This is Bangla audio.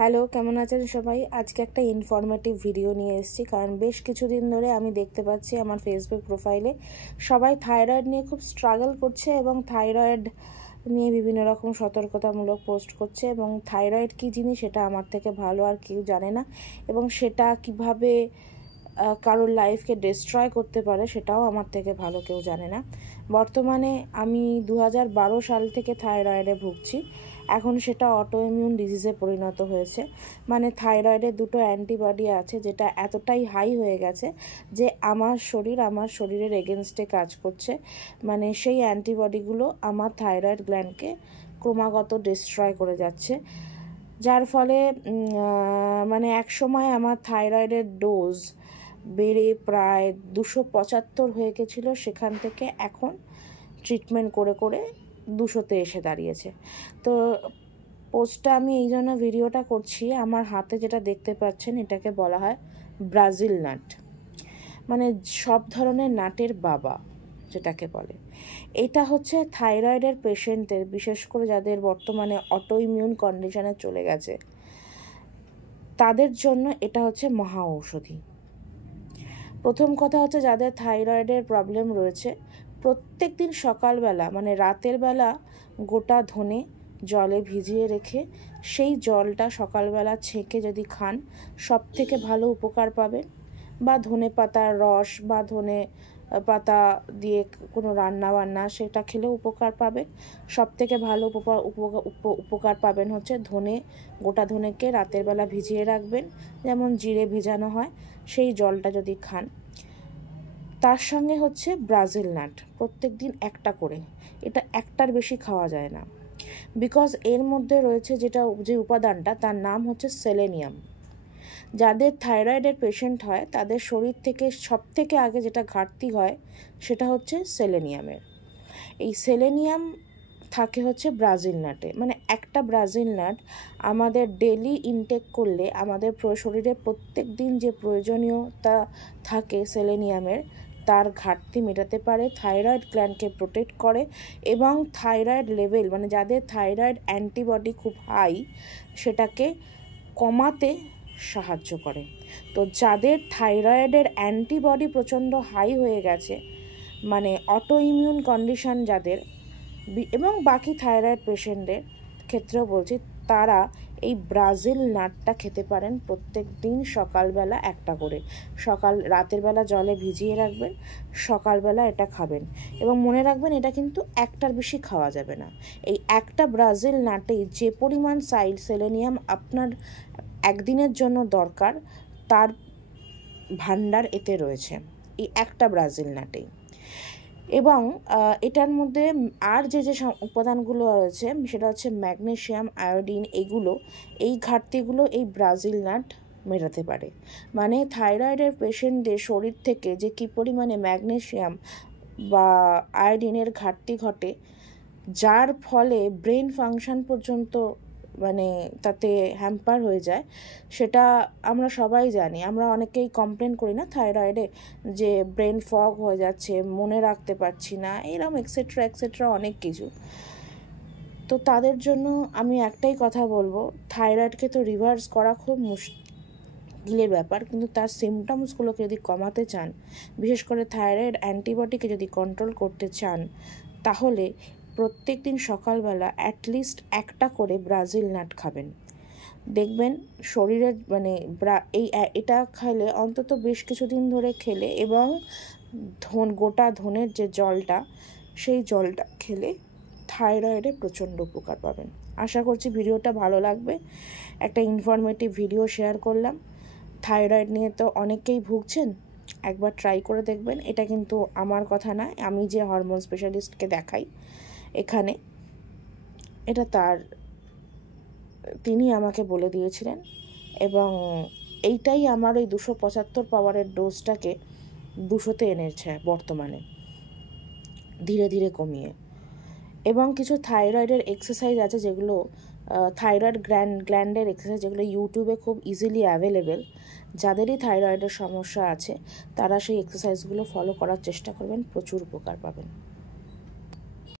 হ্যালো, কেমন আছেন সবাই? আজকে একটা ইনফরমেটিভ ভিডিও নিয়ে এসেছি, কারণ বেশ কিছুদিন ধরে আমি দেখতে পাচ্ছি আমার ফেসবুক প্রোফাইলে সবাই থাইরয়েড নিয়ে খুব স্ট্রাগল করছে এবং থাইরয়েড নিয়ে বিভিন্ন রকম সতর্কতামূলক পোস্ট করছে। এবং থাইরয়েড কী জিনিস সেটা আমার থেকে ভালো আর কেউ জানে না, এবং সেটা কিভাবে কারোর লাইফকে ডিস্ট্রয় করতে পারে সেটাও আমার থেকে ভালো কেউ জানে না। বর্তমানে আমি 2012 সাল থেকে থাইরয়েডে ভুগছি। এখন সেটা অটোইমিউন ডিজিজে পরিণত হয়েছে। মানে থাইরয়েডের দুটো অ্যান্টিবডি আছে, যেটা এতটাই হাই হয়ে গেছে যে আমার শরীরের এগেনস্টে কাজ করছে। মানে সেই অ্যান্টিবডিগুলো আমার থাইরয়েড গ্ল্যান্ডকে ক্রমাগত ডিস্ট্রয় করে যাচ্ছে, যার ফলে মানে এক সময় আমার থাইরয়েডের ডোজ বেড়ে প্রায় 275 হয়ে গেছিলো। সেখান থেকে এখন ট্রিটমেন্ট করে করে 200-তে এসে দাঁড়িয়েছে। তো পোস্টটা আমি এই জন্য ভিডিওটা করছি, আমার হাতে যেটা দেখতে পাচ্ছেন এটাকে বলা হয় ব্রাজিল নাট, মানে সব ধরনের নাটের বাবা যেটাকে বলে। এটা হচ্ছে থাইরয়েডের পেশেন্টদের, বিশেষ করে যাদের বর্তমানে অটোইমিউন কন্ডিশনে চলে গেছে, তাদের জন্য এটা হচ্ছে মহা ঔষধি। প্রথম কথা হচ্ছে, যাদের থাইরয়েডের প্রবলেম রয়েছে, প্রত্যেক দিন সকালবেলা মানে রাতের বেলা গোটা ধনে জলে ভিজিয়ে রেখে সেই জলটা সকালবেলা ছেঁকে যদি খান, সব থেকে ভালো উপকার পাবেন। বা ধনে পাতার রস বা ধনে পাতা দিয়ে কোনো রান্না সেটা খেলেও উপকার পাবেন। সব থেকে ভালো উপকার পাবেন হচ্ছে গোটা ধনেকে রাতের বেলা ভিজিয়ে রাখবেন, যেমন জিরে ভেজানো হয়, সেই জলটা যদি খান। তার সঙ্গে হচ্ছে ব্রাজিল নাট, প্রত্যেক দিন একটা করে। এটা একটার বেশি খাওয়া যায় না, বিকজ এর মধ্যে রয়েছে যে উপাদানটা, তার নাম হচ্ছে সেলেনিয়াম। যাদের থাইরয়েডের পেশেন্ট হয় তাদের শরীর থেকে সব থেকে আগে যেটা ঘাটতি হয় সেটা হচ্ছে সেলেনিয়ামের। এই সেলেনিয়াম থাকে হচ্ছে ব্রাজিল নাটে। মানে একটা ব্রাজিল নাট আমাদের ডেলি ইনটেক করলে আমাদের শরীরে প্রত্যেক দিন যে প্রয়োজনীয়তা থাকে সেলেনিয়ামের, তার ঘাটতি মেটাতে পারে, থাইরয়েড গ্ল্যান্ডকে প্রোটেক্ট করে এবং থাইরয়েড লেভেল, মানে যাদের থাইরয়েড অ্যান্টিবডি খুব হাই, সেটাকে কমাতে সাহায্য করে। তো যাদের থাইরয়েডের অ্যান্টিবডি প্রচণ্ড হাই হয়ে গেছে, মানে অটোইমিউন কন্ডিশন যাদের, এবং বাকি থাইরয়েড পেশেন্টদের ক্ষেত্রেও বলছি, তারা এই ব্রাজিল নাটটা খেতে পারেন প্রত্যেক দিন সকালবেলা একটা করে। রাতের বেলা জলে ভিজিয়ে রাখবেন, সকালবেলা এটা খাবেন। এবং মনে রাখবেন, এটা কিন্তু একটার বেশি খাওয়া যাবে না। এই একটা ব্রাজিল নাটেই যে পরিমাণ সেলেনিয়াম আপনার একদিনের জন্য দরকার, তার ভান্ডার এতে রয়েছে এই একটা ব্রাজিল নাটেই। এবং এটার মধ্যে আর যে উপাদানগুলো রয়েছে সেটা হচ্ছে ম্যাগনেসিয়াম, আয়োডিন, এই ঘাটতিগুলো এই ব্রাজিল নাট মেটাতে পারে। মানে থাইরয়েডের পেশেন্টদের শরীর থেকে যে কী পরিমাণে ম্যাগনেসিয়াম বা আয়োডিনের ঘাটতি ঘটে, যার ফলে ব্রেন ফাংশন পর্যন্ত মানে তাতে হ্যাম্পার হয়ে যায়, সেটা আমরা সবাই জানি। আমরা অনেকেই কমপ্লেন করি না থাইরয়েডে, যে ব্রেন ফগ হয়ে যাচ্ছে, মনে রাখতে পারছি না, এরকম এক্সেট্রা অনেক কিছু। তো তাদের জন্য আমি একটাই কথা বলবো, থাইরয়েডকে তো রিভার্স করা খুব মুশকিলের ব্যাপার, কিন্তু তার সিমটমসগুলোকে যদি কমাতে চান, বিশেষ করে থাইরয়েড অ্যান্টিবডিকে যদি কন্ট্রোল করতে চান, তাহলে প্রত্যেক দিন সকালবেলা অ্যাটলিস্ট একটা করে ব্রাজিল নাট খাবেন। দেখবেন শরীরের মানে এটা খেলে, অন্তত বেশ কিছুদিন ধরে খেলে, এবং গোটা ধনের যে জলটা, সেই জলটা খেলে থাইরয়েডে প্রচণ্ড উপকার পাবেন। আশা করছি ভিডিওটা ভালো লাগবে। একটা ইনফরমেটিভ ভিডিও শেয়ার করলাম। থাইরয়েড নিয়ে তো অনেকেই ভুগছেন, একবার ট্রাই করে দেখবেন। এটা কিন্তু আমার কথা না, আমি যে হরমোন স্পেশালিস্টকে দেখাই এখানে, এটা তিনি আমাকে বলে দিয়েছিলেন। এবং এইটাই আমার ওই 275 পাওয়ারের ডোজটাকে 200-তে এনেছে বর্তমানে, ধীরে ধীরে কমিয়ে। এবং কিছু থাইরয়েডের এক্সারসাইজ আছে, যেগুলো থাইরয়েড গ্ল্যান্ডের এক্সারসাইজ, যেগুলো ইউটিউবে খুব ইজিলি অ্যাভেলেবেল। যাদেরই থাইরয়েডের সমস্যা আছে তারা সেই এক্সারসাইজগুলো ফলো করার চেষ্টা করবেন, প্রচুর উপকার পাবেন।